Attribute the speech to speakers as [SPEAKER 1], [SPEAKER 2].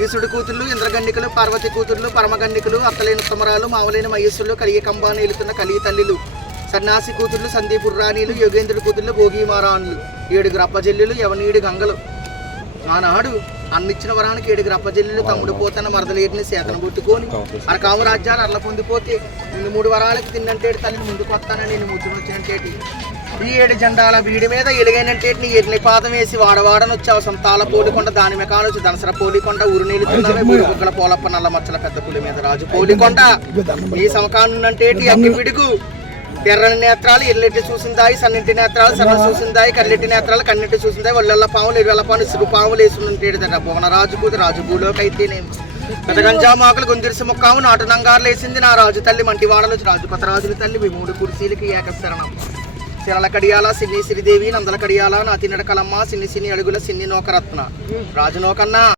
[SPEAKER 1] ఈసుడి కూతుళ్ళు ఇంద్రగండికలు పార్వతి కూతుళ్ళు పరమగండికలు అత్తలేని కుమరాలు మావలేని మయస్సులు కలిగి కంబాను ఏలుతున్న కలిగి తల్లిలు సన్యాసి కూతుళ్ళు సందీపుర్రాణీలు యోగేంద్రుడి కూతుళ్ళు భోగిమారాణులు ఏడుగురు అప్పజల్లులు యవనీయుడి గంగలు. ఆనాడు అన్నిచ్చిన వరానికి ఏడుగురు అప్పజల్లులు తమ్ముడు పోతన్న మరదలేటిని సేతను పుట్టుకొని మన కాము రాజ్యాలు అర్ల పొందిపోతే నిన్ను మూడు వరాలకి తిన్నంటేటి తల్లిని ముందుకు వస్తానని నేను ముచ్చును వచ్చినంటేటి. ఈ ఏడు జెండాల వీడి మీద ఎలుగైనంటేటి నీ ఎడ్ని పాదం వేసి వాడవాడని వచ్చావు సంతాల పోలికొండ దాని మెకాలు వచ్చి దనసర పోలికొండ మూడు బుగ్గల పోలప్ప నల్ల మచ్చల పెద్ద పులి మీద రాజు. పోలికొండ ఈ సమకాన్నంటేటి అగ్గి పిడుగు. ఎర్రని నేత్రాలు ఎల్లెట్టి చూసిందాయి సన్నింటి నేత్రాలు సన్న చూసిందాయి కల్లెట్టి నేత్రాలు కన్నెట్టి చూసిందాయి ఒళ్ళెల్ల పాములు ఎరువెల్ల పాములు సిగు పాములు వేసుకుంటేడు భువన రాజు కూతురు రాజు భూలోకి అయితేనేమి పెదగంజా మాకులు గుందిరిసి ముక్కాము నాటు నంగారులు వేసింది నా రాజు తల్లి మంటివాడలు రాజుపత రాజుల తల్లి మీ మూడు కుర్చీలకి ఏకశరణం. సిరల కడియాల సిన్ని సిరిదేవి నందల కడియాల నా తిన్నడ కలమ్మ సిన్ని సిన్ని అడుగుల సిన్ని నోకరత్న. రాజు నోకన్నా.